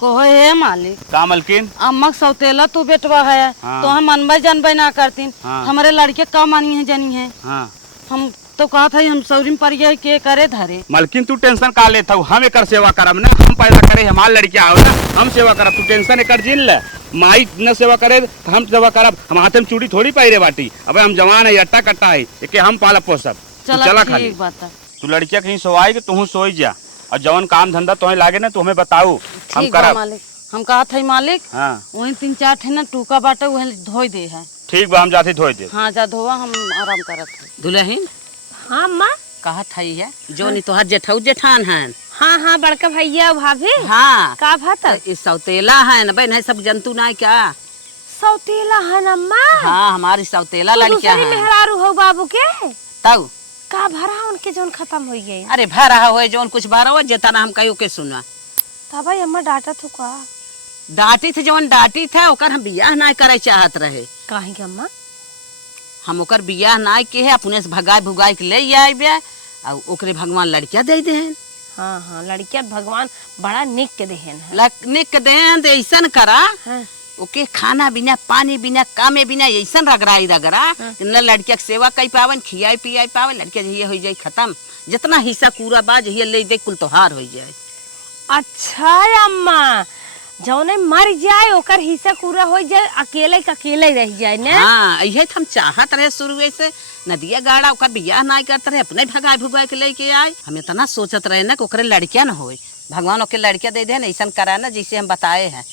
कहो हे मालिक का मलकिन अम्मक सौतेला तू बेटवा है। हाँ। तो हम मनबे जनबे ना करतीन। हाँ। हमारे लड़के का मानी है जनी है। हाँ हम तो कहा था हम सौरी में पड़ गए के करे धरे। मलकिन तू टेंशन का लेता हूँ, हम एकर सेवा करब ना, हम पैदा करे हमार लड़किया आओ ना, हम सेवा करब, तू टेंशन एकर जिन ले। माई न सेवा करे तो हम सेवा करब, हम हाथे में चूड़ी थोड़ी पहिरे बाटी। अब हम जवान है, अट्टा कट्टा है, एके हम पाला पोसब। चला खाली ठीक बात है। तू लड़किया कहीं सोवाई के तू सोई जा, और जवन काम धंधा तुम्हें लागे ना तू हमें बताऊ, हम ठीक बा करब। मालिक, हम कहा था मालिक हाँ वही 3-4 ठे ना टूका बाटे वही धोई दे है। ठीक बा, हम जाते धोई दे। हाँ जा धोवा, हम आराम करत। दुल्हन हाँ माँ कहा था है जो नहीं तोहर जेठऊ जेठान है। हाँ हाँ बड़का भैया भाभी हाँ का भात इस सौतेला है न बहन है, सब जंतु ना क्या। सौतेला है ना माँ। हाँ हमारी सौतेला तो लड़किया दूसरी है। मेहरारू हो बाबू के तब का भरा उनके जोन खत्म हो गए। अरे भर रहा हो जोन कुछ भरा हो जेता ना हम कहियो के सुना। तब भाई अम्मा डांटा तो का डांटी थे जवन डांटी था ओकर हम बियाह ना करे चाहत रहे। काहे के अम्मा हम ओकर बियाह ना के है अपने से भगाए भुगाए के ले आइबे और ओकरे भगवान लड़किया दे देहन। हाँ हाँ लड़किया भगवान बड़ा निक के देहन है। निक देहन तो ऐसन करा हाँ। ओके खाना बिना पानी बिना कामे बिना ऐसन रगड़ाई रगड़ा न लड़किया के सेवा कई पावन खियाई पियाई पावन लड़किया जहिया हो जाए खत्म, जितना हिस्सा कूड़ा बा जहिया ले दे कुल तोहार हो जाए। अच्छा अम्मा जौने मर जाए ओकर हिस्सा पूरा हो जाए, अकेले के अकेले रह जाए ने। हाँ यही हम चाहत रहे शुरू से नदिया गाड़ा ओकर बियाह ना करते रहे, अपने भगाए भुगाए के लेके आए। हम इतना सोचत रहे ना कि ओकरे लड़किया न होए, भगवान ओके लड़किया दे दे ऐसा करा ना जैसे हम बताए हैं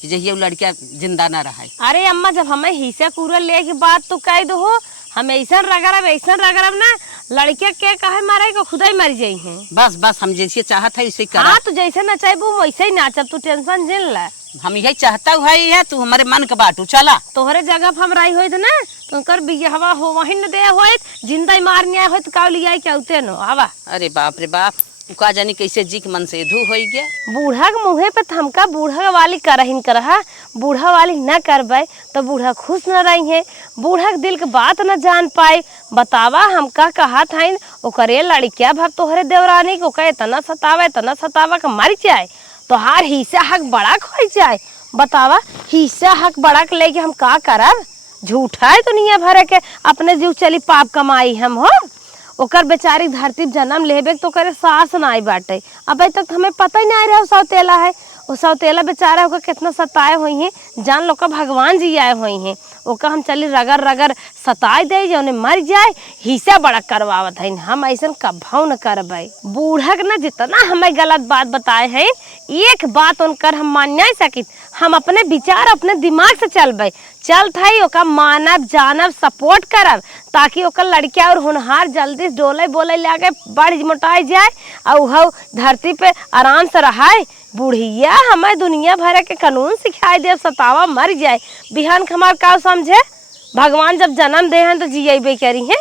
कि जहिया लड़किया जिंदा ना रहे। अरे अम्मा जब हमें हिस्सा पूरा ले के बात तो कह दो हो, हम ऐसा रगड़ब ना लड़किया के कहे मारे को खुदा ही मर जाई है। बस बस हम जैसे चाहत है वैसे करा। हाँ तू जैसे नचाबू वैसे ही नाचब, तू टेंशन झेल ले। हम यही चाहता भाई है तू हमारे मन के बाटू चला। तोहरे जगह हम रही होइत ना तो उनकर बियाहवा हो वही न दे होइत, जिंदा मारने होइत का लिया के औते न आवा। अरे बाप रे बाप, का जानी कैसे जी के मन से धू हो गया। बूढ़ा के मुँहे पे थमका बूढ़ा वाली करहिन करहा, बूढ़ा वाली न करबे तो बूढ़ा खुश न रही है, बूढ़ा के दिल के बात न जान पाए। बतावा हम का कहा था ओकरे लड़किया भर तोहरे देवरानी को कहे तना सतावा के मर जाए तो हार हिस्सा हक बड़ा खोई जाए। बतावा हिस्सा हक बड़ा के लेके हम का करब। झूठा है दुनिया भर के अपने जीव चली पाप कमाई हम हो। ओकर बेचारी धरती जन्म लेबे तो करे सास ना आई बाटे, अब तक हमें पता ही नहीं रहा सौतेला है। वो सौतेला बेचारा ओकर कितना सताए हुई हैं, जान लो का भगवान जी आए हुई हैं। ओका हम चली रगड़ रगड़ सताए दे जौने मर जाए हिस्सा बड़ा करवावत है। हम ऐसा कभाव न करबे। बूढ़ा के ना जितना हमें गलत बात बताए हैं एक बात उनकर हम मान नहीं सकी। हम अपने विचार अपने दिमाग से चलबे, चल थाई ओका मानब जानब सपोर्ट करब ताकि ओकर लड़किया और होनहार जल्दी डोले बोले लाके बढ़ मोटाई जाए और धरती पे आराम से रहाए। बुढ़िया हमें दुनिया भर के कानून सिखाई दे, सतावा मर जाए बिहान हमार का समझे। भगवान जब जन्म दे हैं तो जियबे करी है।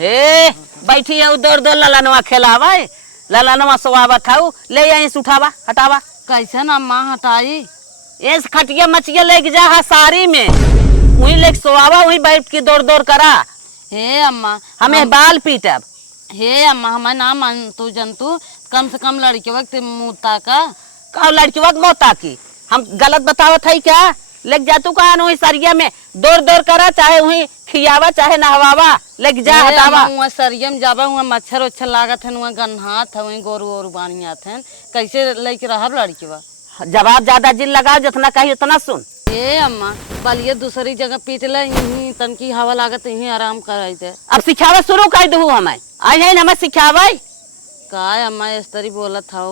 ए बैठी है दौड़ दौड़ ललनवा खेलावा, ललनवा सोआवा थाऊ ले आई उठावा हटावा। कैसे ना माँ हटाई इस खटिया मचिया लेके जा हा सारी में वही लेके सोआवा, वही बैठ के दौड़ दौड़ करा। हे अम्मा हमें बाल पीटब। हे अम्मा हमें ना मान तू जंतु कम से कम लड़के वक्त मुता का लड़की वक्त मोता की हम गलत बतावत है क्या। लेके जा तू कहा वही सरिया में दौड़ दौड़ करा, चाहे वही खियावा चाहे नहवावा, लेके जा हटावा। वहाँ सरियम जाबा वहाँ मच्छर उच्छर लागत है, वहाँ गन्हात है, वहीं गोरू और बानियात है, कैसे लेके रहा लड़की वा। जवाब ज्यादा जिन लगाओ जितना कही उतना सुन। हे अम्मा बलिए दूसरी जगह पीट ले, यहीं तनकी हवा लागत यहीं आराम कराई दे। अब सिखावा शुरू कर दू हमें आई है हमें सिखावा का अम्मा इस तरी बोलत था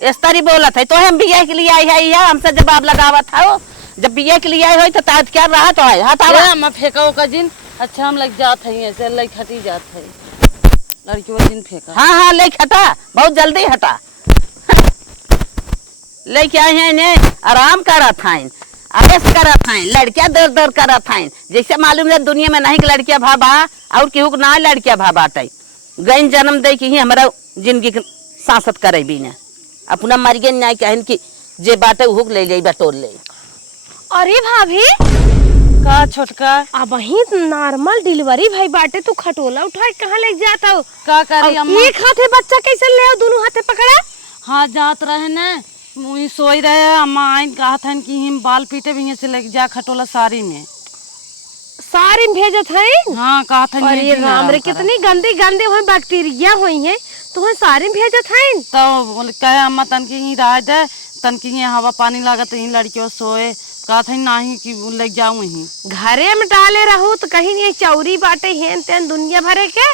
इस तरी बोलत है तो हम बिया के लिए आई है हमसे जवाब लगावत था। जब बिया के लिए आई हो तो ताज क्या रहा तो है हटावा। अम्मा फेंका का जिन अच्छा हम लग जात है ऐसे लग हटी जात है लड़की वो जिन फेंका। हाँ हाँ लेके हटा बहुत जल्दी हटा लेके आए हैं ने आराम करा था अभ्यास करा था लड़कियां दर दर करा था जैसे मालूम है दुनिया में नहीं लड़कियां भाबा और केहू ना लड़कियां भाबाटे गैन जन्म दे के ही हमारा जिंदगी सांसत करे भी न अपना मर गए ना कहन कि जे बाटे हुक ले ले बटोर ले। अरे भाभी का छोटका अब वही नॉर्मल डिलीवरी भाई बाटे तू खटोला उठा कहाँ ले जाता हो। का करी अम्मा एक हाथे बच्चा कैसे ले दोनों हाथे पकड़ा। हाँ जात रहे न मुई सोई रहे अम्मा आइन कहा था कि हम बाल पीटे भी से लेके जा खटोला साड़ी में। सारी में भेजत है। हाँ कहा था और ये राम रे कितनी गंदी गंदी हुई बैक्टीरिया हुई है, तुम्हें सारी में भेजत है। तो बोले कहे अम्मा तन की ही रह दे, तन की हवा पानी लागत ही लड़कियों सोए, कहा था नहीं कि ले जाऊँ ही। घरे में डाले रहू तो कहीं नहीं चौरी बाटे हेन तेन दुनिया भरे के,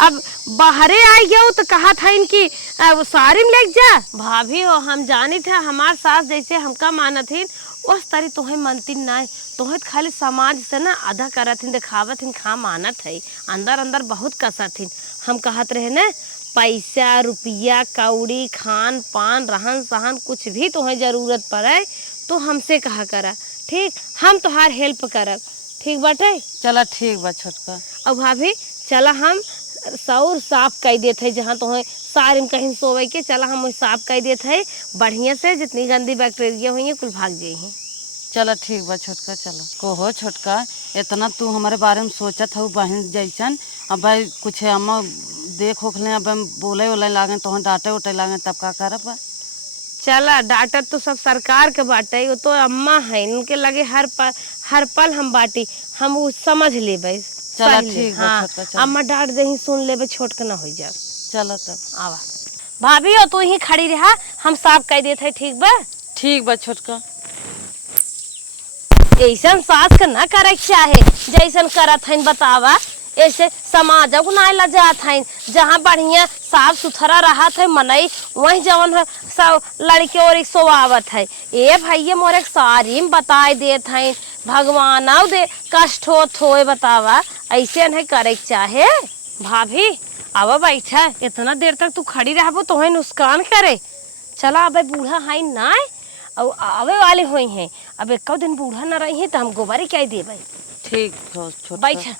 अब बाहरे आई गयो तो कहा था इनकी सारी में ले जा। भाभी हो हम जानी थे हमार सास जैसे हमका मानत थी उस तरी तोहे मनती नहीं, तोहे खाली समाज से ना आधा करत हिन दिखावत हिन खा मानत है, अंदर अंदर बहुत कसत हिन। हम कहत रहे ना पैसा रुपया कौड़ी खान पान रहन सहन कुछ भी तुम्हें जरूरत पड़े तो हमसे कहा करा, ठीक हम तुहार हेल्प करब, ठीक बाटे। चला ठीक बा छोटका। अब भाभी चला हम सौर साफ कर देते है, जहाँ तुम्हें सारी में कहीं सोवे के चला हम वही साफ कर देते है बढ़िया से, जितनी गंदी बैक्टीरिया हुई है कुल भाग जाये हैं। चला ठीक बा छोटका। चलो कोहो छोटका, इतना तू हमारे बारे में सोचत हो बहन जैसन, अब भाई कुछ अम्मा देख ओख ले, अब हम बोले वोले लागे तो डांटे उटे लागे तब का करब। चला डांटत तो सब सरकार के बाटे, वो तो अम्मा है उनके लगे हर पल हम बाटी, हम वो समझ लेबे। चला ठीक बा हाँ, छोटका। चला अम्मा डांट दे ही सुन लेबे, छोट के ना हो जाए। चलो तब आवा भाभी हो तू ही खड़ी रहा, हम साफ कर देते है, ठीक बा। ठीक बा छोटका। ऐसा सास का ना करे चाहे जैसन करत है बतावा, ऐसे समाज को ना लजात है, जहाँ बढ़िया साफ सुथरा रहा है मनई वही जवन है सब लड़के और एक सोवावत है। ए भैया मोर एक सारी में बताए देत है, भगवान आओ दे कष्ट हो बतावा, ऐसे नहीं करे चाहे। भाभी अब बैठा, इतना देर तक तू खड़ी रहबो तो नुकसान करे। चला अब बूढ़ा है ना और आवे वाले हुई हैं, अब एक दिन बूढ़ा न रही है तो हम गोबारी क्या देबे। ठीक हो छोटका। बैठा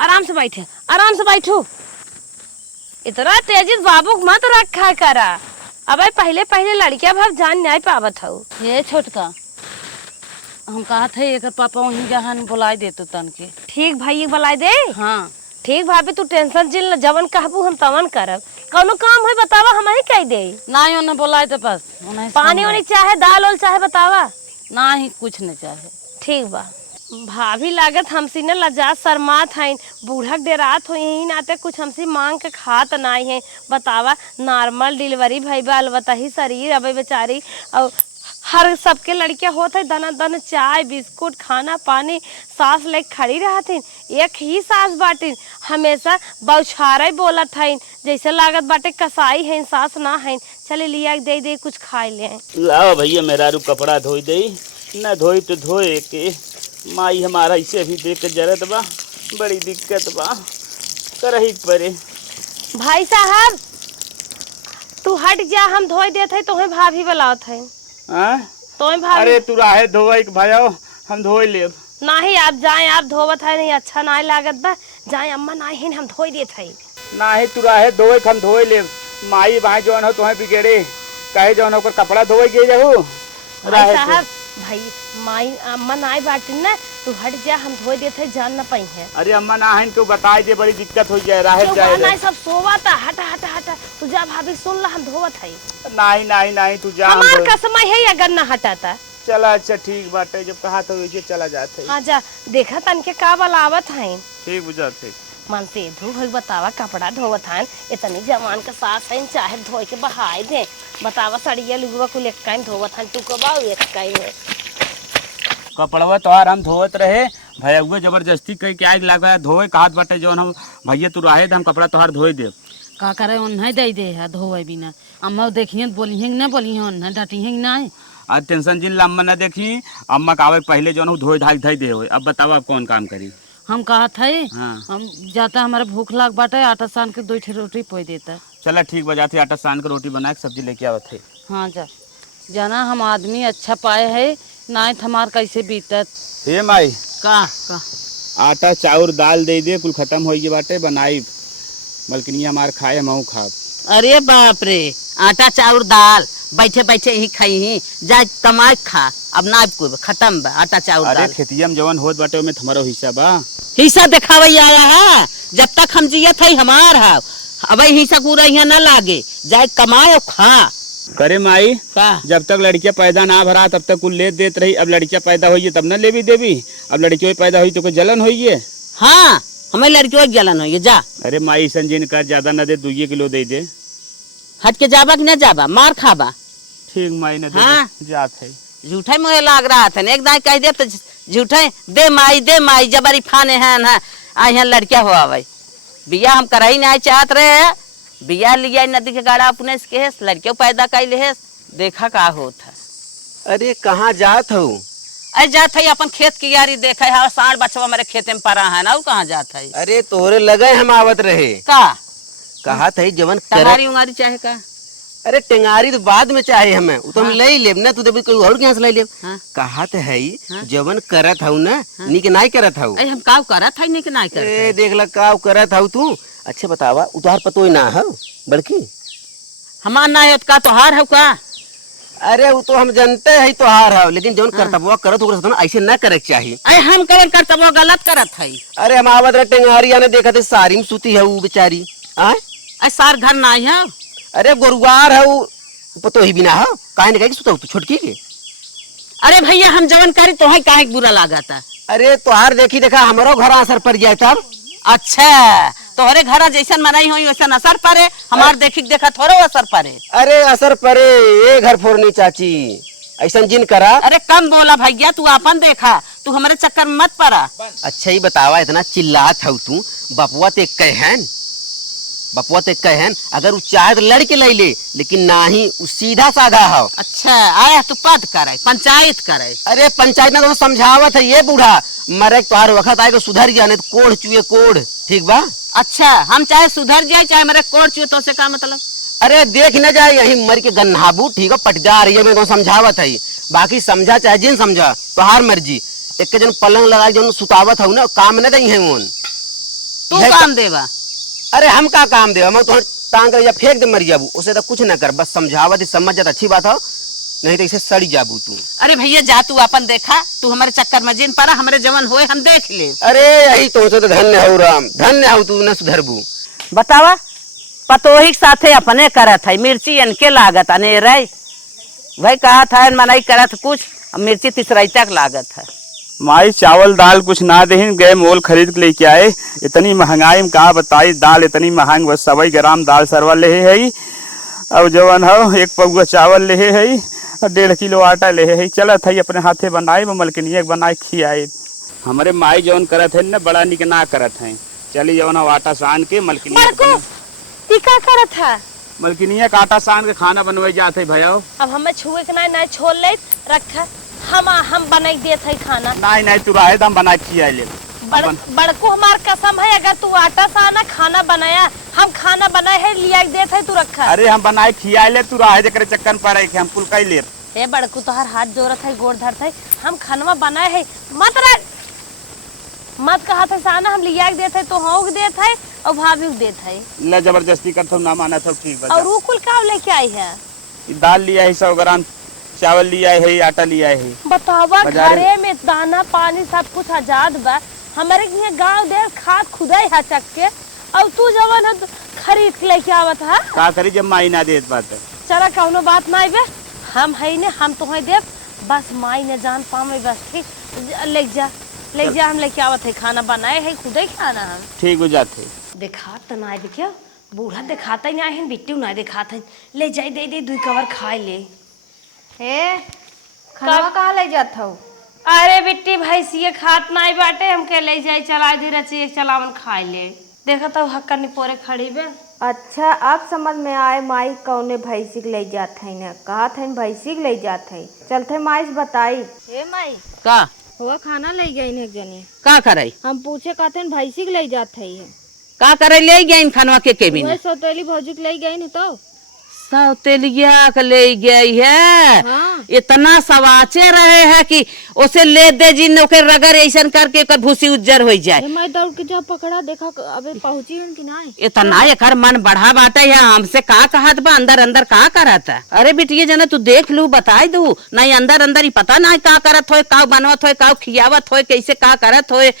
आराम से बैठे, आराम से बैठो, इतना तेजी बाबू मत रखा करा। अब पहले पहले लड़कियां भाव जान नहीं पावत हो। ये छोटका हम कहा थे एक पापा वहीं जहाँ बुलाई दे तो तन के। ठीक भाई बुलाई दे। हाँ ठीक भाभी तू टेंशन जिल जवन कहबू हम तवन करब, कौनो काम है बतावा हम ही कह दे। ना ही उन्हें बुलाए तो बस पानी वानी चाहे दाल वाल चाहे बतावा। ना ही कुछ नहीं चाहे। ठीक बा भाभी लागत हमसी ने लजा शर्मात है, बूढ़क डेरात हो यही नाते कुछ हमसी मांग के खात नहीं है बतावा। नॉर्मल डिलीवरी भई बा अलबत्ता ही शरीर अब बेचारी और हर सबके लड़कियां होते दना दन चाय बिस्कुट खाना पानी सास ले खड़ी रहती, एक ही सास बाटिन हमेशा बौछारे बोलत है, जैसे लागत बाटे कसाई है सास ना है। चले लिया दे दे कुछ खाए ले। लाओ भैया मेरा रू कपड़ा धोई दे, न धोई तो धोए के माई हमारा इसे भी देख के जरत बा, बड़ी दिक्कत बा करही परे। भाई साहब तू हट जा, हम धोई देते तो भाभी बुलावत है। तो भाभी अरे तू राहे धोई भाई हम धोई ले। नहीं आप जाए, आप धोवत है नहीं अच्छा ना लागत बा, जाए अम्मा ना ही हम धोई देते है। नाही तू राहे धोए हम धोई ले, माई भाई जौन हो तुम्हें बिगेड़े कहे जौन होकर कपड़ा धोए के जाऊ। भाई साहब भाई माई अम्मा ना बाटिन ना, तू हट जा हम धोई देते जान ना पाई है। अरे अम्मा ना है तो बताई दे, बड़ी दिक्कत हो जाए राहे जाए ना सब सोवाता। हटा हटा हटा तू जा भाभी सुन ला हम धोवत है। नहीं नहीं नहीं तू जा, हमार कसम है अगर ना हटाता। चला अच्छा ठीक बाटे, जब कहा तो वैसे चला जाते। हाँ जा देखा तन के का बलावत है। ठीक बुझाते मन से धो भई बतावा कपड़ा धोवत हन, इतनी जवान का सास है चाहे धोए के बहाए दे बतावा। सड़िया लुगवा कुल एक काइन धोवत हन, तू कबाऊ एक काइन में कपड़वा तोहार हम धोवत रहे, भैया जबरदस्ती कही के आज लगा धोए कहत बाटे जौन हम भैया तू रहे हम कपड़ा तोहार धोए दे। का करे उन्हें दे दे है धोए बिना, अम्मा देखिए बोली है ना बोली है उन्हें डांटी है ना। आज टेंशन जिन अम्मा न देखी, अम्मा कावे पहले जौन धोए धाई धाई दे हो। अब बतावा अब कौन काम करी। हम कहा थे हाँ। हम जाता हमारा भूख लाग बाटे, आटा सान के 2 रोटी पोई देता। चला ठीक बजाते आटा सान के रोटी बना के सब्जी लेके आवत है। हाँ जा जाना हम आदमी अच्छा पाए है ना हमार कैसे बीतत। हे माई का आटा चाउर दाल दे दे, कुल खत्म हो गई बाटे बनाई, बल्कि हमार खाए मऊ खाब। अरे बाप रे आटा चाउर दाल बैठे बैठे ही खाई ही जाए कमाई खा, अब ना कोई खत्म बा आटा चाउर अरे दाल। खेतिया में जवन होत बाटे ओमे हमारो हिस्सा बा। हिस्सा दिखावे आया है, जब तक हम जियत है हमार है, अब हिस्सा पूरा यहाँ न लागे, जाए कमाए और खा। करे माई का जब तक लड़कियां पैदा ना भरा तब तक कुल ले देत रही। अब लड़कियां पैदा हुई तब न लेवी देवी। अब लड़कियों पैदा हुई तो कोई जलन हुई है। हाँ हमें लड़कियों की जलन हुई है। जा अरे माई संजीन कर ज्यादा न दे 2 किलो दे दे। हट के जाबा कि न जाबा मार खाबा। ठीक माई न दे हाँ। जात है। झूठे मुझे लाग रहा था एक दाई कह दे तो झूठे दे माई जबरी फाने हैं ना आई हैं लड़किया हो भाई बिया हम कराई नहीं चाहत रहे बिया लिया नदी के गाड़ा अपने से केस लड़कियों पैदा कर ले देखा का होता। अरे कहाँ जात हो? अरे जात है अपन खेत की यारी देखा है साढ़ बचवा मेरे खेते में पड़ा है ना वो कहाँ जात है। अरे तोहरे लगे हम आवत रहे। का कहा था जवन टंगारी उंगारी चाहे का। अरे टेंगारी तो बाद में चाहे हमें वो तो हम ले ही लेब ना। तू तो कोई और के यहाँ से ले लेब। हाँ। कहा तो है जवन करत हूँ ना नी के नाई करत हूँ। अरे हम काव करत है नहीं कि नहीं करत ए देख ला का करत हूँ तू। अच्छा बतावा उतार पतो ना हो बड़की हमार ना है का तोहार है का। अरे वो तो हम जानते हैं तोहार हो लेकिन जवन करतबवा करत हो ऐसे न करे चाहिए। अरे हम करन करत वो गलत करत है। अरे हम आवत रहे टेंगारी ने देखा थे सारी में सूती है वो बेचारी। अरे सार घर ना है। अरे गुरुवार है वो पतो ही बिना हो काहे ने कहे कि सुता तू छोटकी के। अरे भैया हम जवन करी तो है काहे बुरा लागता। अरे तोहार देखी देखा हमारो घर असर पड़ जाए तब। अच्छा तोहरे घर जैसन मनाई हुई वैसन असर पड़े हमार देखी देखा थोड़ो असर पड़े। अरे असर पड़े ये घर फोड़नी चाची ऐसा जिन करा। अरे कम बोला भैया तू अपन देखा तू हमारे चक्कर में मत पड़ा। अच्छा ही बतावा इतना चिल्लात हो तू बपुआ ते कहन बपुआ ते कहन अगर वो चाहे तो लड़के ले ले लेकिन ना ही वो सीधा साधा हो। अच्छा आया तू पद करे पंचायत करे। अरे पंचायत ने तो समझावत है ये बूढ़ा मरे तोहार वक्त आएगा सुधर जाने तो कोड़ चुए कोड़ ठीक बा। अच्छा हम चाहे सुधर जाए चाहे मेरे कोट चुए तो से का मतलब। अरे देख न जाए यही मर के गन्हाबू ठीक है पटदार ये मैं तो समझावत है बाकी समझा चाहे जिन समझा तोहार मर्जी। एक जन पलंग लगा जन सुतावत हो ना काम न दई है उन तू काम देवा। अरे हम का काम दे हम तो टांग कर या फेंक दे मर जाबू उसे तो कुछ न कर बस समझावत समझ जात अच्छी बात हो नहीं तो इसे सड़ी जाबू तू। अरे भैया जा तू अपन देखा तू हमारे चक्कर में जिन पड़ा हमारे जवन होए हम देख ले। अरे यही तो धन्य हो राम धन्य हो तू न सुधरबू। बतावा पतोही के साथे अपने करत है मिर्ची इनके लागत अने रही भाई कहा था मनाई करत कुछ मिर्ची तीसरा तक लागत है। माई चावल दाल कुछ ना दे गए मोल खरीद के लेके आए। इतनी महंगाई में कहा बताई दाल इतनी महंग बस 100 ग्राम दाल सरवा ले है। अब जवन हो 1 पौवा चावल ले है और 1.5 किलो आटा ले है। चलत है अपने हाथे बनाए मलकिनिया बनाए खियाए। हमारे माई जवन करत है न बड़ा निक ना करत है। चली जवन हो आटा सान के मलकिनिया का करत है मलकिनिया का आटा सान के खाना बनवाई जाते है भैया। अब हमें छुए के ना छोड़ ले रखा हम बनाई देत है खाना। नहीं तू रहे हम बना खिया ले। बड़को हमार कसम है अगर तू आटा साना खाना बनाया हम खाना बनाए है लिया देत है तू रखा। अरे हम बनाए खिया ले तू रहे जकर चक्कर पड़े के हम कुल कई ले। ए बड़को तोहर हाथ जोरत है गोड़ धरत है हम खाना बनाए है मत कहा था साना हम लिया देत है तो हो देत है और भाभी देत है ले जबरदस्ती कर तो ना माना तो ठीक बता। और वो कुल का लेके आई है दाल लिया है 100 ग्राम चावल लिया है आटा लिया है। बतावा घरे में दाना पानी सब कुछ आजाद बा हमारे यहाँ गांव देर खाद खुदाई है चक के और तू जवन है खरीद के लेके आवत है का करी जब माई ना देत बात। चला कौनो बात नहीं बे हम है ने हम तो है देव बस माई ने जान पावे बस ठीक ले जा हम लेके आवत है खाना बनाए है खुदे खाना हम ठीक हो जाते। देखा तो नहीं देखियो बूढ़ा दिखाता ही नहीं है बिट्टू नहीं दिखाता ले जाई दे 2 कवर खाए ले। खाना कहाँ ले जात हो? अरे बिट्टी भैंसिए खात नहीं बाटे हमके ले जाए चला दे रची चलावन खाए ले देखा तो हक्का नहीं पोरे खड़ी बे। अच्छा अब समझ में आए माई कौने भैंसी के ले जात है न कहा था भैंसी के ले जात है चलते माई से बताई। ए माई का हुआ खाना ले गई है जने का करे हम पूछे कहते भैंसी के ले जात है का करे ले गई खानवा के केबिन सौतेली भौजी के ले गई न तो सौतेलिया के ले गई है। हाँ। इतना सवाचे रहे है कि उसे ले दे जिन ओके रगर ऐसन करके ओकर भूसी उज्जर हो जाए। मैं दौड़ के जब पकड़ा देखा अबे पहुंची उनकी नहीं इतना एकर मन बढ़ा बाटे है हमसे का कहत बा अंदर अंदर का करत है। अरे बिटिया जना तू देख लू बताई दू नहीं अंदर अंदर ही पता नहीं का करत होए का बनवत होए का खियावत होए कैसे का करत होए।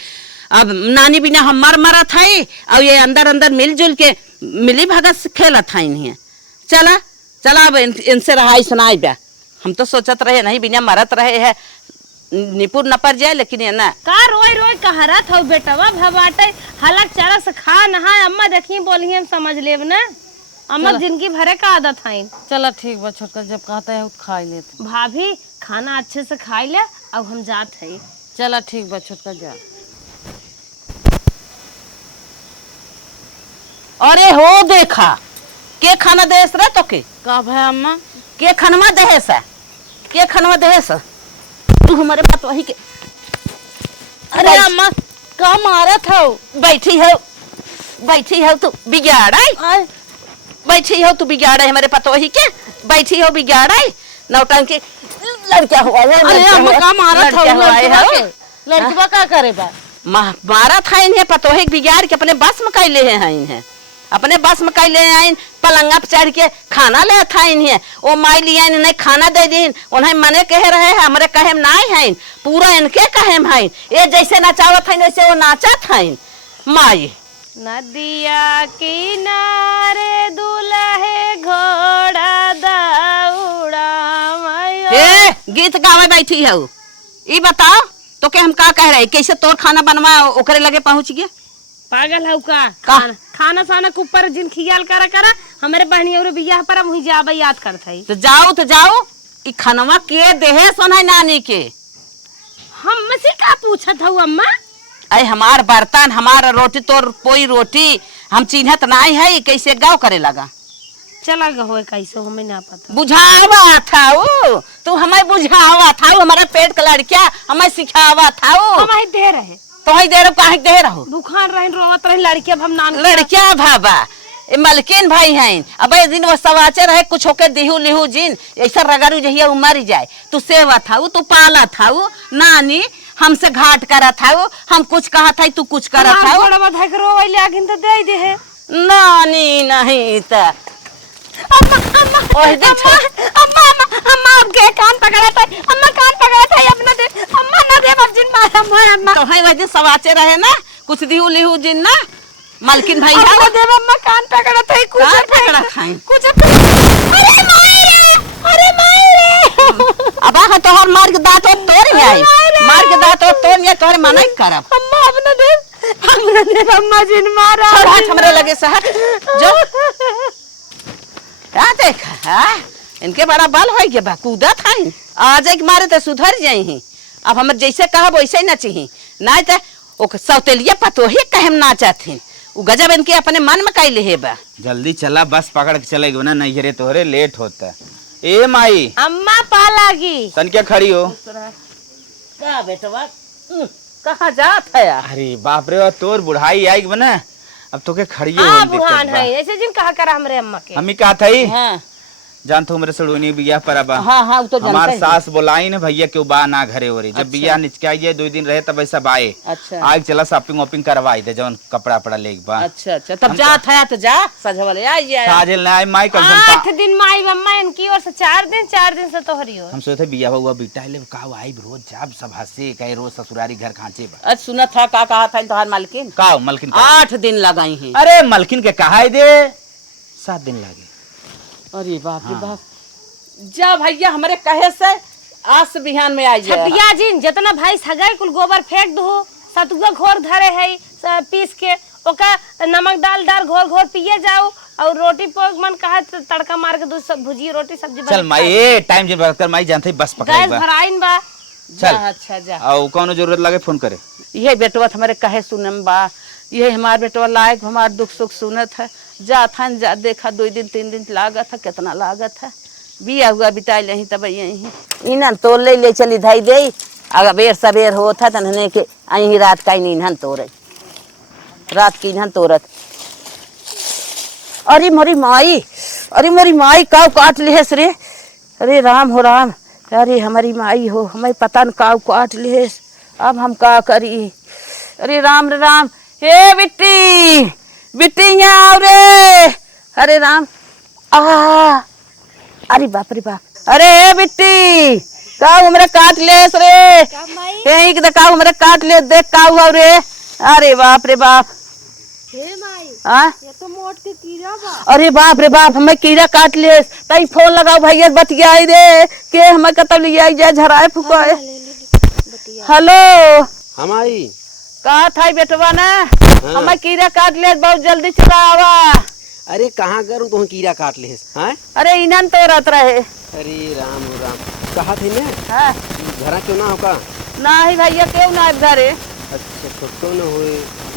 अब नानी बिना हम मरत है और ये अंदर अंदर मिलजुल के मिली भगत खेलत है। चला चला अब इनसे रहाई सुनाई बा। हम तो सोचत रहे नहीं बिना मरत रहे है निपुर न पर जाए, लेकिन ये ना का रोई रोई कहरत हो बेटवा भबाटे हलक चरा से खा नहा अम्मा देखी बोली हम समझ लेब ना। अम्मा जिंदगी भरे का आदत है। चला ठीक बा छोटका, जब कहता है खा ही लेते। भाभी खाना अच्छे से खाई ले, अब हम जात है। चला ठीक बा छोटका, जा। अरे हो देखा के खाना देस रे तो का भाई अम्मा के खनवा देस के खनवा देस तू हमारे बात वही के। अरे अम्मा का मारत हो? बैठी हो तू बिगाड़ा, बैठी हो तू बिगाड़ा हमारे पतो ही के, बैठी हो बिगाड़ा नौटंकी लड़का हुआ है। अरे अम्मा का मारत हो? लड़का का करे बा? मारा था इन्हें पतो है बिगाड़ के अपने बस में कैले हैं इन्हें, अपने बस में कैले आइन पलंगा पे चढ़ के खाना ले था इन्हें। ओ माई लिया इन्हें खाना दे दी, उन्हें मने कह रहे हैं हमरे कहे नहीं है, पूरा इनके कहे है। ये जैसे नचावत है वैसे वो नाचत है। माई नदिया किनारे दुल्हे घोड़ा दौड़ा ए गीत गावे बैठी है। ई बताओ तो के हम का कह रहे कैसे तोर खाना बनवा ओकरे लगे पहुंच गए? पागल है का? का? खाना साना के ऊपर जिन खियाल करा करा हमारे बहनी और बियाह पर हम जाबे याद करत है। तो जाओ ई खनवा के देहे सोना नानी के। हम से का पूछत हूँ अम्मा? अरे हमार बर्तन हमार रोटी तोर पोई रोटी हम चिन्हत नहीं है, कैसे गाँव करे लगा? चला गो कैसे हमें ना पता। बुझावा था तू हमें बुझावा था, हमारे पेट का लड़किया हमें सिखावा था। हम ही दे रहे तो ही दे रहो काहे दे रहो? दुकान रहे रोवत रहे लड़किया हम नान लड़किया भाबा ए मलकिन भाई हैं। अब ए दिन वो सवाचे रहे कुछ होके दिहू लिहू जिन ऐसा रगड़ू जहिया उमर जाए। तू सेवा था तू पाला था नानी हमसे घाट करा था, हम कुछ कहा था तू कुछ करा था। बड़ा धक रोवैले आगिन तो दे दे है नानी नहीं त अम्मा अम्मा अम्मा अम्मा के कान पकड़ा था, अम्मा कान पकड़ा था अपना दे अम्मा ना दे बजिन मारा मारा अम्मा तो है वजह सवाचे रहे ना कुछ दिहू लिहू जिन ना मलकिन भाई अम्मा दे अम्मा कान पकड़ा था कुछ पकड़ा था कुछ। अरे माई रे, अरे माई रे अब आ तोहर मार के दांत तोड़ आई, मार के दांत तोड़ लिया तोहरे मना ही करब। अम्मा अपना दे अम्मा जिन मारा छोड़ हाथ हमरे लगे से हट जो। क्या देखा है इनके बड़ा बल हो गया बा कूदत है आज एक मारे तो सुधर जाई। अब हम जैसे कहब वैसे ही नची नहीं तो ओ सौतेलिया पतो ही कहे नाचत हैं उ गजब इनके अपने मन में कैले है बा। जल्दी चला बस पकड़ के चलेगी ना, नहीं रे तोहरे लेट होता। ए माई अम्मा पालागी तन क्या खड़ी हो? का बेटवा कहाँ जात है? अरे बाप रे तोर बुढ़ाई आई बना अब तो के खड़ी हो हां बुहान है ऐसे जिन कहा करा हमरे अम्मा के। हमी कहा था हाँ जान तो मेरे सड़ोनी बिया पर अब हाँ तो हमार सास बोलाई ने भैया क्यों बा ना घरे हो रही। जब बिया निचकाई 2 दिन रहे तब ऐसा आए। अच्छा आग चला शॉपिंग वॉपिंग करवाई दे जौन कपड़ा पड़ा ले बा। अच्छा तब जात है तो जा सजवले आ जा। साजल ना आई माई कल 8 दिन माई अम्मा इनकी और से 4 दिन से तोहरी हो। हम सोचे बिया हुआ बेटा ले का आई रोज जाब सब हंसे कहे रोज ससुरारी घर खांचे बा। आज सुना था का कहा था तोहर मालकिन का मलकिन 8 दिन लगाई हैं। अरे मलकिन के कहा दे 7 दिन लागे। अरे बाप रे बाप जा भैया हमारे कहे से आज से बिहान में आ जाए। छटिया जिन जितना भाई सगाई कुल गोबर फेंक दो सतुआ घोर धरे है पीस के ओका नमक डाल घोर पिए जाओ और रोटी पोक मन कहा तड़का मार के दूध सब भुजी रोटी सब्जी चल माई ए टाइम जे बरकर माई जानते बस पकड़ गैस बा। भराइन बा। चल अच्छा जा और कौनो जरूरत लगे फोन करे। ये बेटवा हमारे कहे सुनम बा, ये हमारे बेटवा लायक हमार दुख सुख सुनत है। जा था जा देखा 2 दिन 3 दिन लागत है, कितना लागत है बिया हुआ बिता ले तब यही इन्हन तोड़ ले चली धाई दे अगर बेर सबेर होता तने के अही रात का इन्हन तोड़े रात की इन्हन तोड़त। अरे मोरी माई काव काट लिहेस रे। अरे राम हो राम, अरे हमारी माई हो हमें पता न काव काट लिहेस, अब हम का करी। अरे राम रे राम, हे बिट्टी यहाँ रे। अरे राम अरे बाप रे बाप, अरे बिट्टी काऊ हमरे काट ले रे, यही का काऊ हमरे काट ले देख काऊ रे। अरे बाप रे बाप, हे माई हाँ ये तो मोट के कीड़ा बा। अरे बाप रे बाप, हमें कीड़ा काट लिए। तई फोन लगाओ भैया बतियाई रे के हमें कतल लिया जाए झराए फुकाए। हेलो हम आई कहा था बेटवा ना हमें कीड़ा काट लिए, बहुत जल्दी चला आवा। अरे कहाँ करूँ तुम कीड़ा काट ले हैं? अरे इन्हन तो रहत रहे। अरे राम हो राम, कहा थे ना हाँ घरा क्यों ना होगा? ना ही भैया क्यों ना घरे। अच्छा छोटो न होए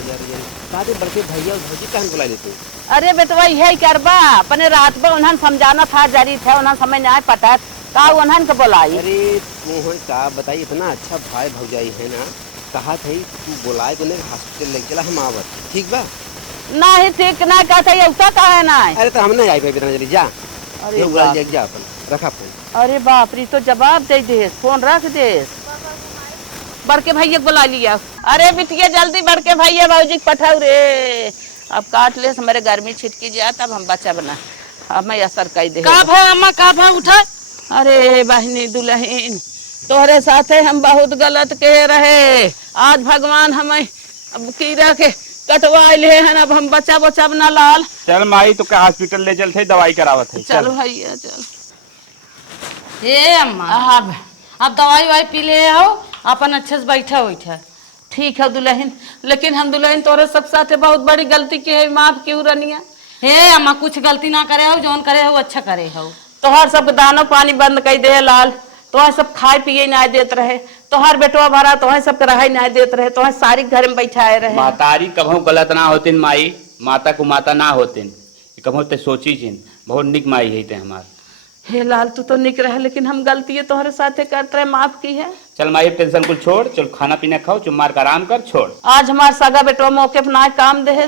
यार ये सारे बड़के भैया और भौजी कहाँ बुला लेते? अरे बेटवा यही करबा, अपने रात में उन्हन समझाना था जरी था, उन्हन समझ नहीं पता का उन्हन के बोलाई। अरे मोहन का बताइए, इतना अच्छा भाई भौजाई है ना, कहा थे तू बुलाए तो नहीं हॉस्पिटल लेके चला हम आवत, ठीक बा? नहीं ठीक ना कहता ऐसा कहे ना। अरे तो हम नहीं आई इतना जल्दी जा। अरे ये उड़ा बाप। जा अपन रखा फोन। अरे बाप रे, तो जवाब दे दे, फोन रख दे। बड़के भैया बुला लिया। अरे बिटिया जल्दी बड़के भैया भौजी पठाऊ रे। अब काट ले हमारे गर्मी छिटकी जाए तब हम बचा बना, अब मैं असर कही दे। का भाई अम्मा का भाई उठा। अरे बहनी दुल्हन, तोहरे साथे हम बहुत गलत कह रहे। आज भगवान हमें अब कीड़ा के कटवा ले हैं, अब हम बचा बचा बना लाल। चल माई तो का हॉस्पिटल ले चलते दवाई करावत है। चल भैया चल। ए अम्मा अब दवाई वाई पी ले आओ, अपन अच्छे से बैठा उठा। ठीक है दुल्हन, लेकिन हम दुल्हन तोरे सब साथे बहुत बड़ी गलती की है, माफ क्यों रनिया। हे अम्मा कुछ गलती ना करे हो, जौन करे हो अच्छा करे हो। तोहर सब दानो पानी बंद कर दे लाल, तोहर सब खाए पिए नहीं देत रहे, तोहर बेटवा भरा तोहर सब रहा नहीं देत रहे, तोहर सारी घर में बैठाए रहे। मातारी कभू गलत ना होतिन माई, माता को माता ना होतिन, कभू ते सोची चिन बहुत निक माई है ते हमार। हे लाल तू तो निक रहे, लेकिन हम गलती तोहरे साथे करते रहे, माफ की है। चल माई टेंशन कुछ छोड़, चल खाना पीना खाओ, चुप मार कर आराम कर, छोड़। आज हमार सगा बेटवा मौके पर ना काम दे,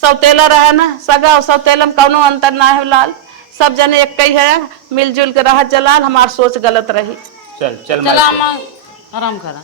सौतेला रहे ना, सगा और सौतेला में कौनो अंतर ना है लाल, सब जने एक ही है, मिलजुल के रह जलाल। हमार सोच गलत रही। चल चल चला माई अम्मा आराम करा।